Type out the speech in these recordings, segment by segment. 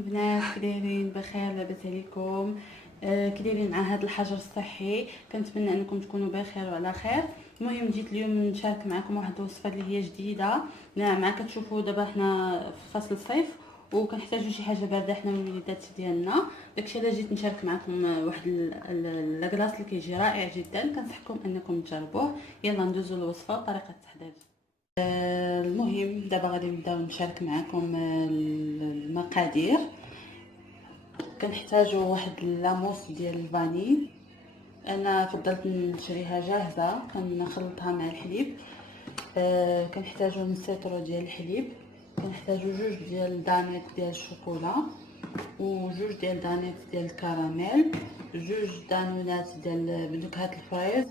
البنات كي دايرين؟ بخير، لاباس عليكم؟ كي دايرين مع هذا الحجر الصحي؟ كنتمنى انكم تكونوا بخير وعلى خير. المهم جيت اليوم نشارك معكم واحد الوصفه اللي هي جديده. مع كتشوفوا دابا حنا في فصل الصيف وكنحتاجوا شي حاجه بارده حنا والوليدات ديالنا. داكشي علاش جيت نشارك معكم واحد لاكلاص اللي كيجي رائع جدا، كنصحكم انكم تجربوه. يلا ندوزو للوصفه وطريقه التحضير. المهم دابا غادي نبداو نشارك معكم المقادير. كنحتاجوا واحد لاموس ديال الفاني، انا فضلت نشريها جاهزه كنخلطها مع الحليب. كنحتاجوا نص لتر ديال الحليب، كنحتاجوا جوج ديال دانيت ديال الشوكولا، وجوج ديال دانيت ديال الكراميل، جوج دانونات ديال بنكهات الفريز،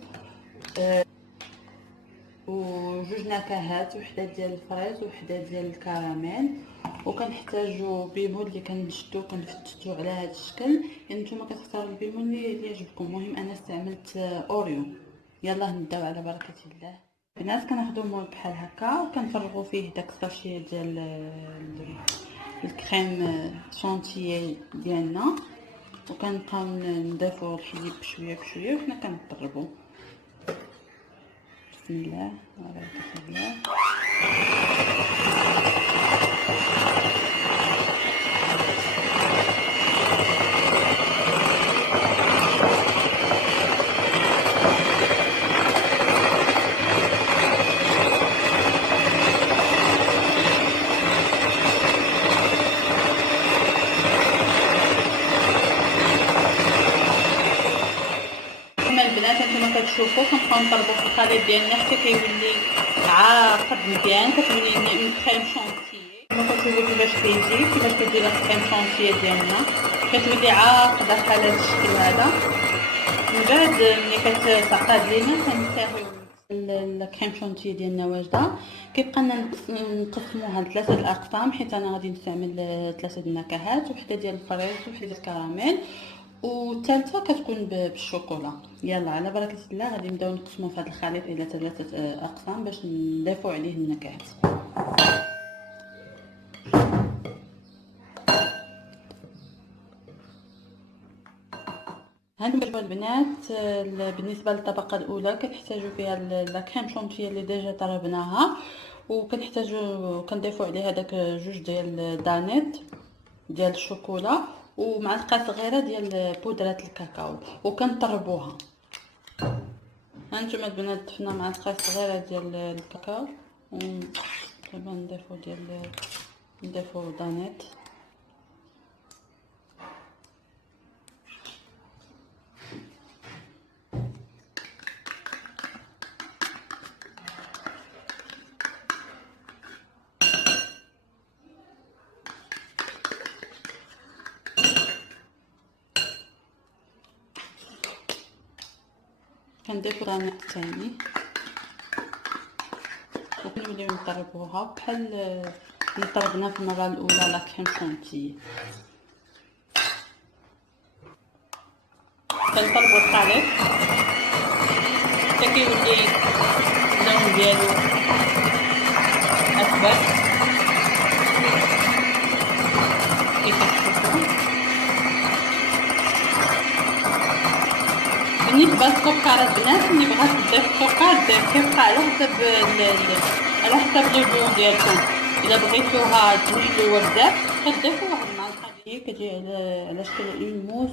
وجوج نكهات، وحده ديال الفريز وحده ديال الكراميل. وكنحتاجوا بيمون اللي كنشدو كنفتتو على هذا الشكل. يعني نتوما كتختاروا البيمون اللي يعجبكم، المهم انا استعملت اوريو. يلا نبداو على بركه الله. البنات كناخذوا مول بحال هكا وكنفرغوا فيه داك الساشيه ديال الكريم شانتيي ديالنا، وكنبقاو نضيفوا الحليب بشويه بشويه وحنا كنضربوا. بسم الله وبركة الله. البنات نتوما كتشوفوا كنبقاو نضربوا في الخليط ديالنا حتى كيولي عاقد مزيان، كتولي كريم شونتيي. نتوما كتشوفوا كيفاش كيجي، كيفاش كتجي الكريم شونتيي ديالنا، كتولي عاقده بحال هذا الشكل هذا. من بعد ملي كتعقد لينا كننتهيو الكريم شونتيي ديالنا واجده. كيبقى لنا نقسموها لثلاثه الاقسام، حيت انا غادي نستعمل ثلاثه النكهات، وحده ديال الفريز وحده ديال الكراميل والثالثه كتكون بالشوكولا. يلا على بركه الله غادي نبداو نقسموا في هذا الخليط الى ثلاثه اقسام باش نضيفوا عليه النكهات. هانتوما البنات بالنسبه للطبقه الاولى كتحتاجوا فيها لا شونتيي اللي ديجا طربناها، وكنحتاجوا كنضيفوا عليها داك جوج ديال دانيت ديال الشوكولا ومعلقه صغيره ديال بودره الكاكاو وكنطربوها. هانتوما البنات ضفنا معلقه صغيره ديال الكاكاو، ودابا نضيفو دانيت. كنضيفو دانيت ثاني وكنوليو نضربوها بحال اللي طربنا في المره الاولى لا كريم شونتيي. كنطلبوا الخليط حتى كيولي اللون ديالو اسود كيف كتشوفوا. بالنسبه للسكر البنات اللي بغات تضيف السكر دير، كيبقى على حسب الذوق ديالكم. الا بغيتوها تمشلوها بزاف كتضيفوا واحد المعلقه ديال كتجي على شكل اون موس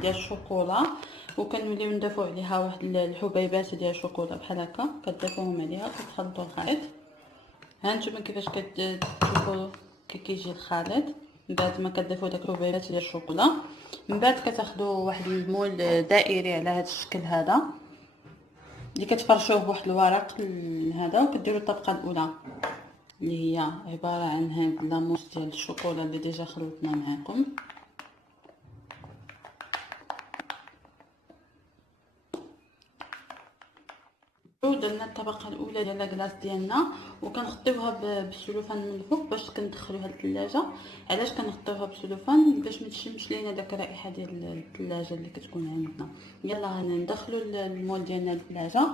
ديال الشوكولا، وكنوليو نضيفوا عليها واحد الحبيبات ديال الشوكولا بحال هكا كتضيفوهم عليها كتخلطوا الخليط. هانتوما كيفاش كتشوفوا كيجي الخليط. من بعد ما كتضيفوا داك الحبيبات ديال الشوكولا، من بعد كتاخذوا واحد المول دائري على هذا الشكل هذا اللي كتفرشوه بواحد الورق هذا، وكديروا الطبقه الاولى اللي هي عباره عن هاد لاموس ديال الشوكولا اللي ديجا خلطنا معكم. درنا الطبقه الاولى ديال لاكلاص ديالنا وكنغطيوها بالسلوفان من الفوق باش كندخلوها للثلاجه. علاش كنغطيوها بالسلوفان؟ باش ما تشمش لينا داك الرائحه ديال الثلاجه اللي كتكون عندنا. يلا ندخلوا المول ديالنا للثلاجه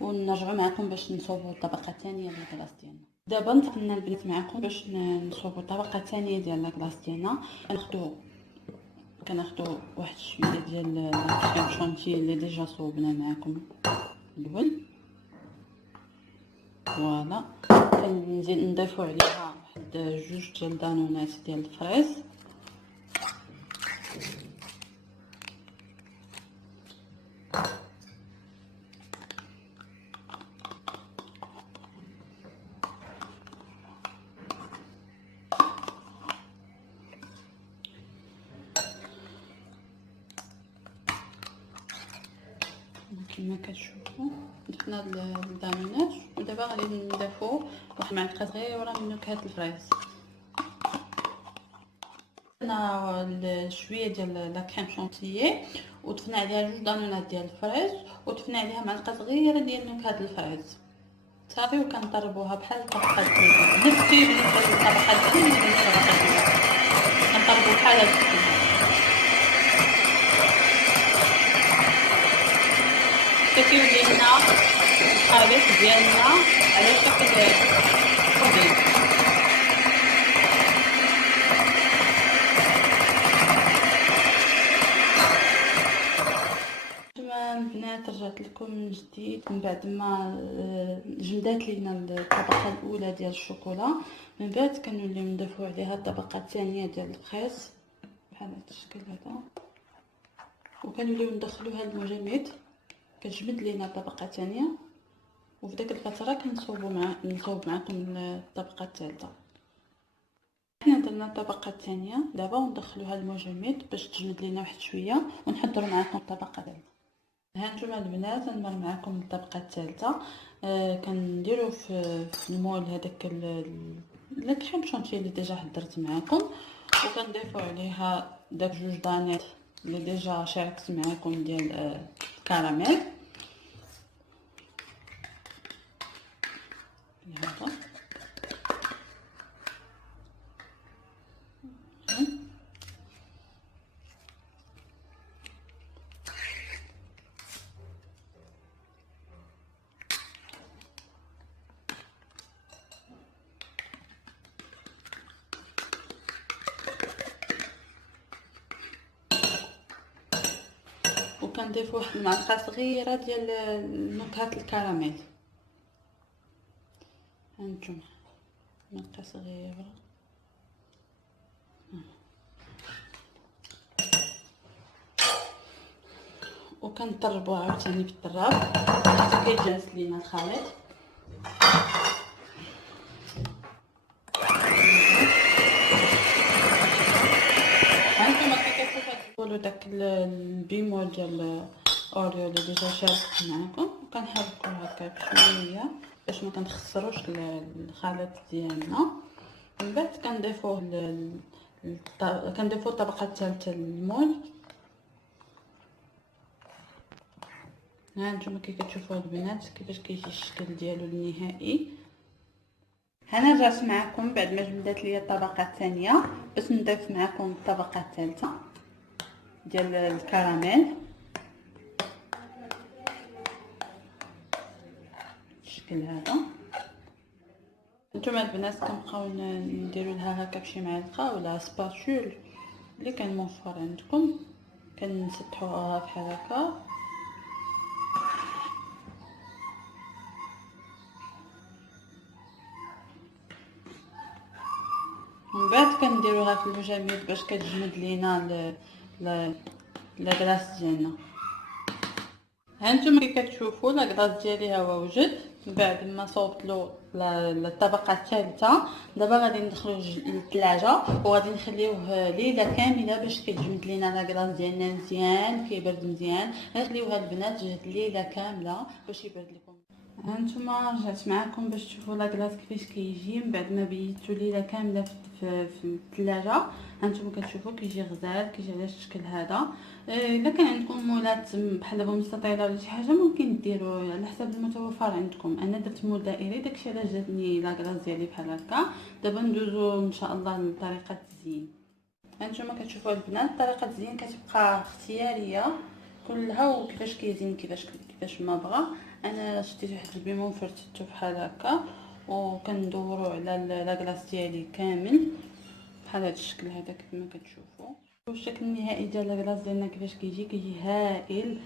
ونرجعوا معكم باش نصوبوا الطبقه الثانيه ديال لاكلاص ديالنا. دابا انتقلنا البنات معكم باش نصوبوا الطبقه الثانيه ديال لاكلاص ديالنا. كناخذوا واحد شويه ديال الكريم شونتي اللي ديجا صوبنا معكم الاول. فوالا كنزيد نضيفوا عليها واحد جوج ديال دانونات ديال الفريز. كما كتشوفوا ضفنا الدانونات، ودابا غادي نضيفوا واحد معلقه صغيره من نكهه الفريز. درنا شويه ديال لا كريم شونتيي وضفنا عليها جوج دانونات ديال الفريز، وضفنا عليها معلقه صغيره ديال نكهه الفريز صافي. وكنطربوها بحال الطبقه ديالنا نفس بالنسبه للطبقه ديالنا، كنطربو بحال هذا الشكل. كيولي لنا الخليط ديالنا على شكل طبيعي. البنات رجعت لكم من جديد من بعد ما جمدات لينا الطبقه الاولى ديال الشوكولا. من بعد كنوليو نضيفوا عليها الطبقه الثانيه ديال الفريز بحال هذا الشكل هذا، وكنوليو ندخلوها المجمد. كتجمد لينا الطبقه الثانيه، وفي ديك الفتره نصوب معكم الطبقه الثالثه. حنا درنا الطبقه الثانيه دابا وندخلوها المجمد باش تجمد لينا واحد شويه، ونحضروا معكم الطبقه الثالثه. ها نتوما البنات نمر معكم الطبقه الثالثه. كنديروا في المول هذاك الكريم شونتي اللي ديجا حضرت معكم، وكنضيفوا عليها داك جوج دانيت اللي ديجا شاركت معكم ديال الكراميل هذا. وكنضيف واحد المعلقه صغيره ديال نكهه الكراميل. هانتوما معلقه صغيره، وكنطربوها عاوتاني بالطراب حتى كيجهز لينا الخليط. هانتوما كي كتشوفوا داك البيمول ديال اوريو اللي ديجا شاركت معكم، وكنحركوه هكا بشويه باش ما كنخسروش الخليط ديالنا. من بعد كنضيفوا الطبقه الثالثه للمول. ها نتوما كي كتشوفوا البنات كيفاش كيجي الشكل ديالو النهائي. هنا رجعت معكم بعد ما جمدات ليا الطبقه الثانيه باش نضيف معكم الطبقه الثالثه ديال الكراميل بالشكل هذا. نتوما البنات كنبقاو نديروا لها هكا بشي معلقه ولا سباتول اللي كان موفر عندكم، كنسطحوها بحال هكا. من بعد كنديروها في المجمد باش كتجمد لينا لاكلاص ديالنا. هانتوما كي كتشوفوا لاكلاص ديالي ها هو وجد بعد ما صوبت له الطبقه الثالثه. دابا غادي ندخلوه للثلاجه وغادي نخليوه ليله كامله باش كيتجمد لينا لاكلاص ديالنا مزيان، كيبرد مزيان. غنخليوها البنات جهد ليله كامله باش يبرد لكم. هانتوما رجعت معكم باش تشوفوا لاكلاص كيفاش كيجي من بعد ما بيتو ليله كامله في الثلاجه. هانتوما كتشوفوا كيجي غزال، كيجي على الشكل هذا. الا كان عندكم مولات بحال دابا مستطيله ولا شي حاجه ممكن ديروا على حسب المتوفر عندكم. انا درت مول دائري داكشي علاش جاتني لاكلاص ديالي بحال هكا. دابا ندوزو ان شاء الله لطريقه التزيين. هانتوما كتشوفوا البنات طريقه التزيين كتبقى اختياريه كلها وكيفاش كيزين كيفاش ما بغى. انا شديت واحد البيمون فرتته بحال هكا وكندورو على لاكلاص ديالي كامل بحال هذا الشكل هذا كما كتشوفوا. والشكل النهائي ديال لاكلاص ديالنا كيفاش كيجي هائل،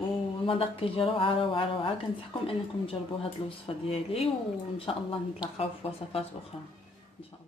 والمذاق كيجي روعه روعه روعه. كنصحكم انكم تجربوا هذه الوصفه ديالي، وان شاء الله نتلاقاو في وصفات اخرى ان شاء الله.